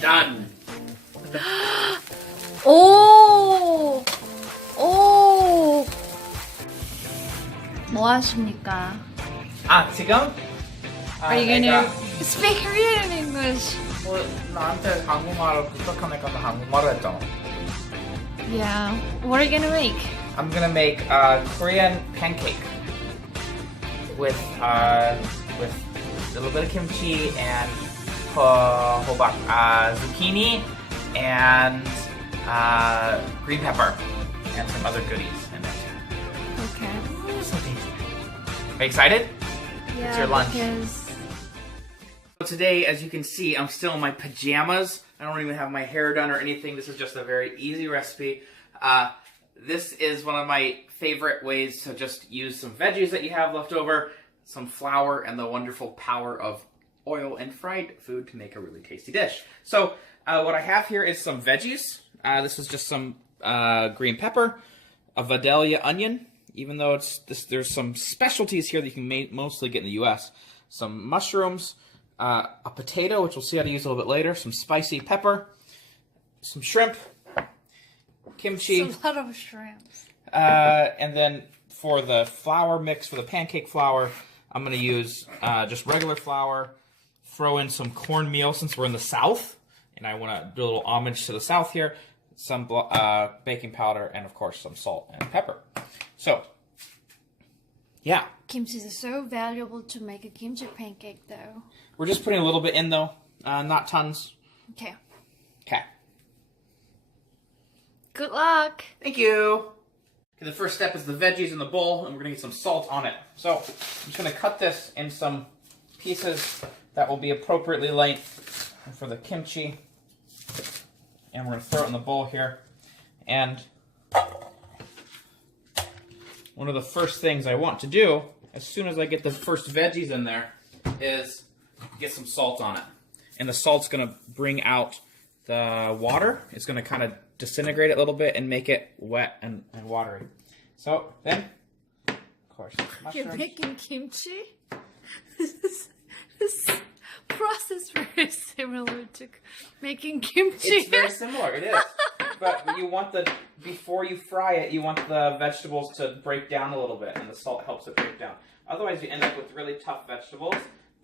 Done. 오! 오! 뭐 하십니까? 지금? Are you gonna speak Korean and English? 나한테 한국말을 부탁하니까 나 한국말을 했잖아. Yeah. What are you gonna make? I'm gonna make a Korean pancake with a little bit of kimchi and zucchini and green pepper and some other goodies in it. Okay. So tasty. Are you excited? Yeah, It's your lunch. because... So today, as you can see, I'm still in my pajamas. I don't even have my hair done or anything. This is just a very easy recipe. This is one of my favorite ways to just use some veggies that you have left over, some flour, and the wonderful power of oil and fried food to make a really tasty dish. So what I have here is some veggies. This is just some green pepper, a Vidalia onion, even though there's some specialties here that you can mostly get in the US. Some mushrooms, a potato, which we'll see how to use a little bit later, some spicy pepper, some shrimp, kimchi. It's a lot of shrimps. And then for the flour mix, for the pancake flour, I'm going to use just regular flour, throw in some cornmeal since we're in the South, and I want to do a little homage to the South here, some baking powder, and of course some salt and pepper. So, yeah. Kimchi is so valuable to make a kimchi pancake, though. We're just putting a little bit in, though, not tons. Okay. Okay. Good luck. Thank you. Okay, the first step is the veggies in the bowl, and we're going to get some salt on it. So, I'm just going to cut this in some pieces that will be appropriately length for the kimchi. And we're going to throw it in the bowl here. And one of the first things I want to do, as soon as I get the first veggies in there, is get some salt on it. And the salt's going to bring out the water. It's going to kind of disintegrate it a little bit and make it wet and watery. So then, of course, mushrooms. You're making kimchi? This process very similar to making kimchi. It's very similar, it is. But you want before you fry it, you want the vegetables to break down a little bit, and the salt helps it break down. Otherwise, you end up with really tough vegetables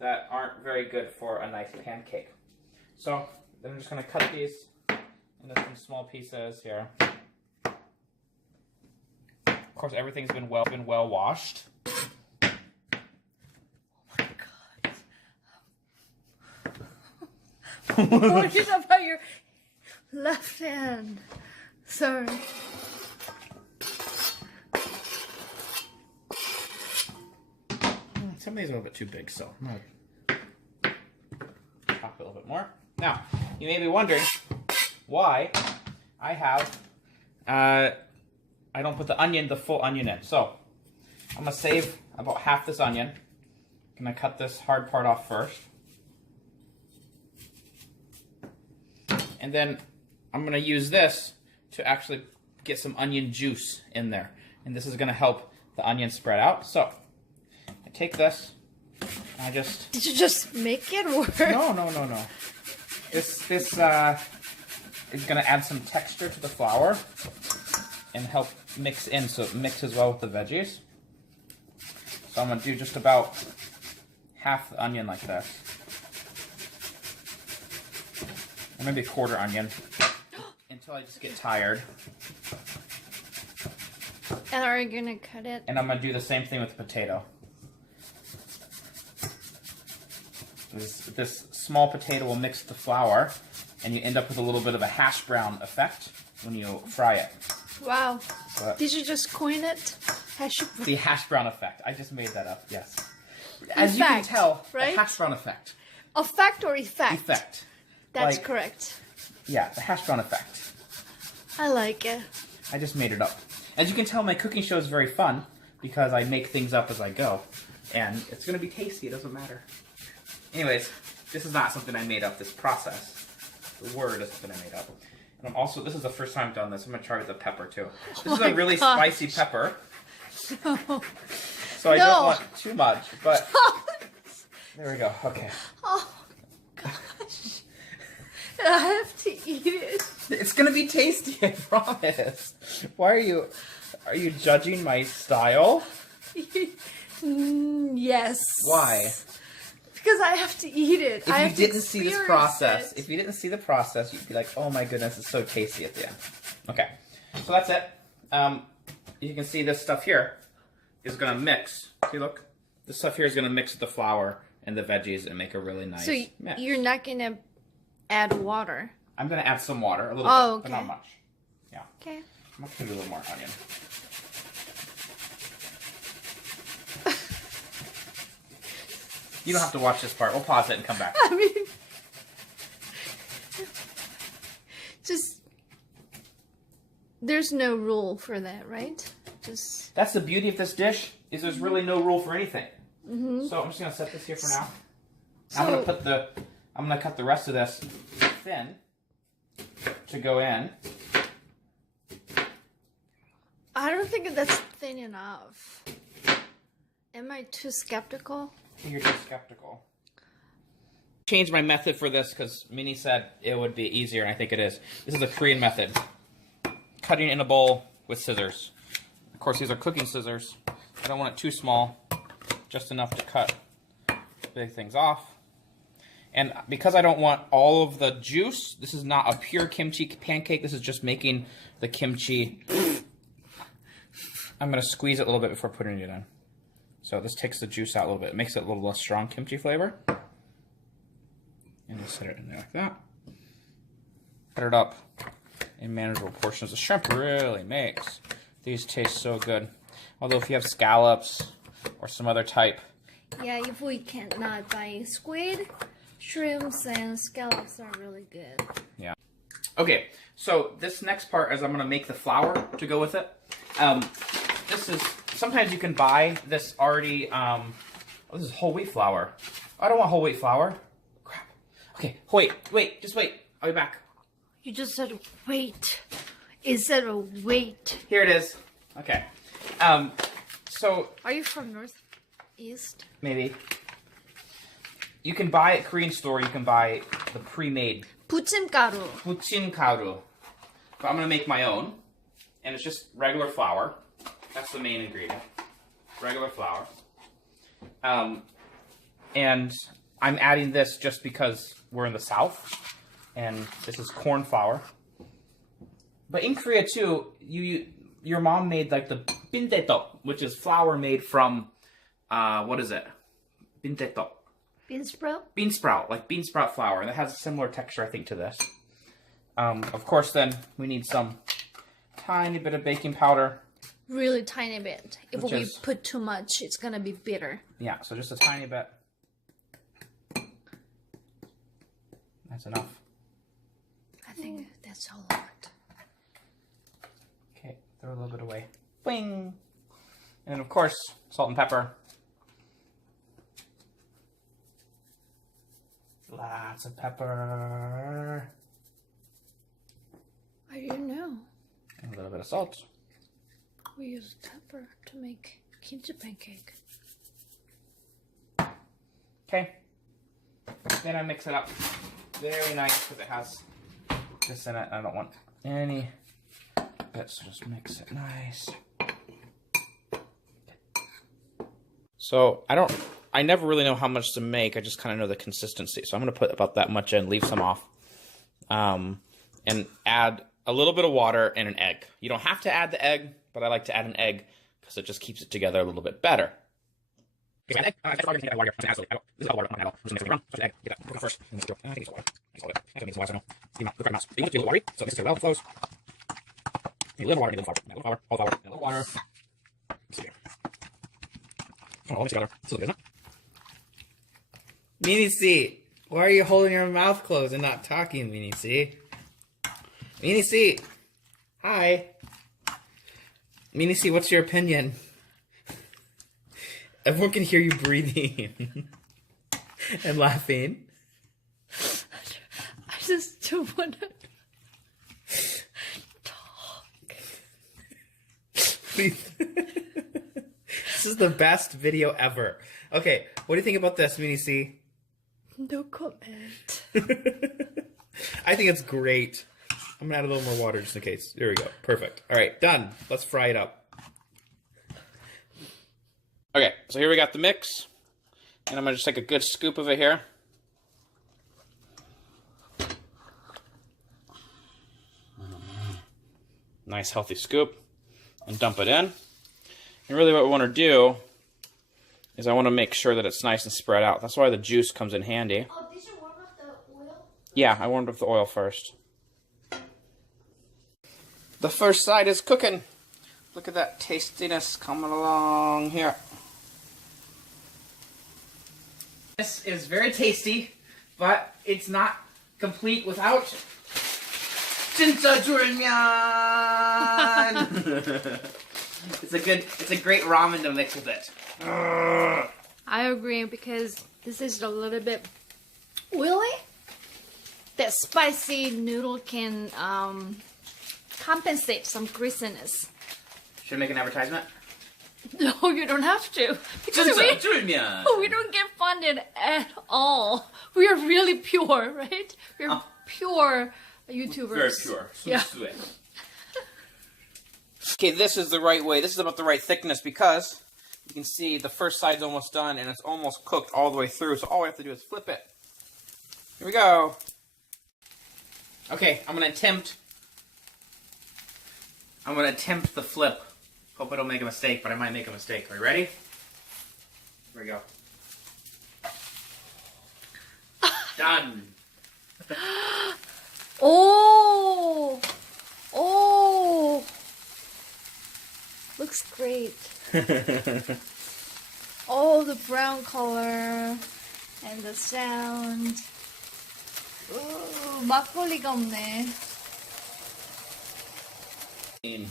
that aren't very good for a nice pancake. So, then I'm just going to cut these into some small pieces here. Of course, everything's been well washed. What is about your left hand? Sorry. Some of these are a little bit too big, so I'm going to chop it a little bit more. Now, you may be wondering why I have, I don't put the full onion in. So, I'm going to save about half this onion. I'm going to cut this hard part off first. And then I'm going to use this to actually get some onion juice in there. And this is going to help the onion spread out. So, I take this, and I just... Did you just make it work? No. This is going to add some texture to the flour and help mix in so it mixes well with the veggies. So I'm going to do just about half the onion like this. Or maybe a quarter onion until I just get tired. And are you gonna cut it? And I'm going to do the same thing with the potato. This small potato will mix the flour, and you end up with a little bit of a hash brown effect when you fry it. Wow. But Did you just coin it? Hash brown. the hash brown effect. I just made that up, yes. As you can Effect, tell, right? the hash brown effect. Effect or effect? Effect. That's Like- correct. Yeah, the hash brown effect. I like it. I just made it up. As you can tell, my cooking show is very fun because I make things up as I go. And it's going to be tasty, it doesn't matter. Anyways, this is not something I made up, this process. The word is something I made up. And I'm also, this is the first time I've done this. I'm going to try with the pepper too. This is a really spicy pepper. No. So I don't want too much, but there we go. Okay. Oh, God. I have to eat it. It's gonna be tasty, I promise. Why are you judging my style? Yes. Why? Because I have to eat it. If you didn't see this process, if you didn't see the process, you'd be like, oh my goodness, it's so tasty at the end. Okay, so that's it. You can see this stuff here is gonna mix. See, look, this stuff here is gonna mix with the flour and the veggies and make a really nice mix. You're not gonna add water? I'm gonna add some water, a little bit, but not much. Yeah. Okay. I'm gonna do a little more onion. You don't have to watch this part. We'll pause it and come back. I mean, just there's no rule for that, right? Just that's the beauty of this dish. Is there's really no rule for anything. So I'm just gonna set this here for now. I'm gonna cut the rest of this thin to go in. I don't think that's thin enough. Am I too skeptical? I think you're too skeptical. Changed my method for this because Minnie said it would be easier, and I think it is. This is a Korean method. Cutting in a bowl with scissors. Of course, these are cooking scissors. I don't want it too small, just enough to cut big things off. And because I don't want all of the juice, this is not a pure kimchi pancake. This is just making the kimchi. I'm going to squeeze it a little bit before putting it in. So this takes the juice out a little bit. It makes it a little less strong kimchi flavor. And just set it in there like that. Cut it up in manageable portions. The shrimp really makes these taste so good. Although if you have scallops or some other type. Yeah, if we cannot buy squid, shrimps and scallops are really good. Yeah. Okay, so this next part is I'm going to make the flour to go with it. This is, sometimes you can buy this already, oh, this is whole wheat flour. I don't want whole wheat flour. Crap. Okay, wait, just wait. I'll be back. You just said wait. Instead of wait. Here it is. Okay. So. Are you from Northeast? Maybe. You can buy at Korean store, you can buy the pre-made. 부침가루. 부침가루. But I'm going to make my own. And it's just regular flour. That's the main ingredient. Regular flour. And I'm adding this just because we're in the South. And this is corn flour. But in Korea too, your mom made like the bindaetteok, which is flour made from, what is it? Bindaetteok. Bean sprout? Bean sprout, like bean sprout flour. And it has a similar texture, I think, to this. Of course, then, we need some tiny bit of baking powder. Really tiny bit. If we put too much, it's gonna be bitter. Yeah, so just a tiny bit. That's enough. I think that's a lot. Okay, throw a little bit away. Bing! And of course, salt and pepper. Lots of pepper. I didn't know. And a little bit of salt. We use pepper to make kimchi pancake. Okay. Then I mix it up very nice because it has this in it. I don't want any bits, so just mix it nice. So I never really know how much to make. I just kind of know the consistency. So I'm going to put about that much in, leave some off, and add a little bit of water and an egg. You don't have to add the egg, but I like to add an egg because it just keeps it together a little bit better. Okay, add egg. This is all water. I'm just going to mix it around. So egg. Get that first. I think it's water. That's all it. I think it's water. So no. Look right mouse. You want it to be a little watery, so mix it well. It flows. A little water. A little flour. All flour. A little water. Let's see here. All mix together. It's a little good, isn't it? Minnie C, why are you holding your mouth closed and not talking, Minnie C? Minnie C, hi. Minnie C, what's your opinion? Everyone can hear you breathing and laughing. I just don't want to talk. Please. This is the best video ever. Okay, what do you think about this, Minnie C? No comment. I think it's great. I'm gonna add a little more water just in case. There we go. Perfect. All right, done. Let's fry it up. Okay, so here we got the mix. And I'm gonna just take a good scoop of it here. Nice healthy scoop. And dump it in. And really what we want to do is I want to make sure that it's nice and spread out. That's why the juice comes in handy. Oh, did you warm up the oil? Yeah, I warmed up the oil first. The first side is cooking. Look at that tastiness coming along here. This is very tasty, but it's not complete without 진짜쫄면. It's a great ramen to mix with it. I agree because this is a little bit oily. That spicy noodle can compensate some greasiness. Should I make an advertisement? No, you don't have to. Because we don't get funded at all. We are really pure, right? We're pure YouTubers. Very pure. Yeah. Okay, this is the right way. This is about the right thickness because you can see the first side's almost done and it's almost cooked all the way through. So all we have to do is flip it. Here we go. Okay, I'm gonna attempt the flip. Hope I don't make a mistake, but I might make a mistake. Are you ready? Here we go. Done. Oh! Oh! Looks great. Oh, the brown color and the sound. Ooh, 막걸리가 없네. Yay!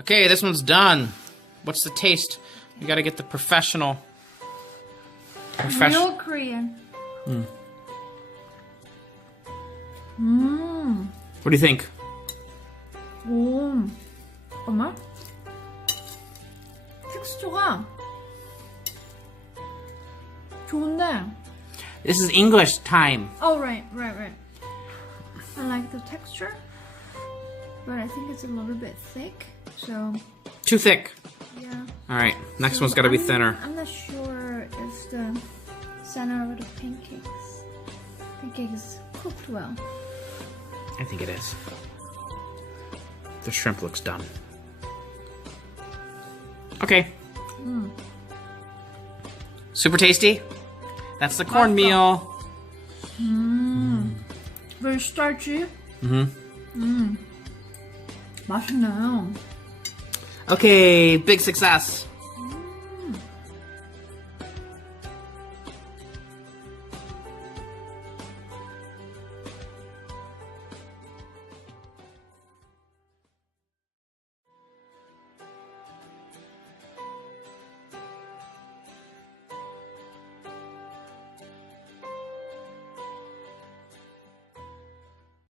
Okay, this one's done. What's the taste? You gotta get the professional. Real Korean. What do you think? 잠깐만. 텍스처가 좋은데. This is English time. Oh, right. I like the texture, but I think it's a little bit thick, so... Too thick. Yeah. Alright, next one's gotta be thinner. I'm not sure if the center of the pancakes cooked well. I think it is. The shrimp looks done. Okay. Super tasty. That's the cornmeal. Very starchy. 맛있네요. Okay, big success.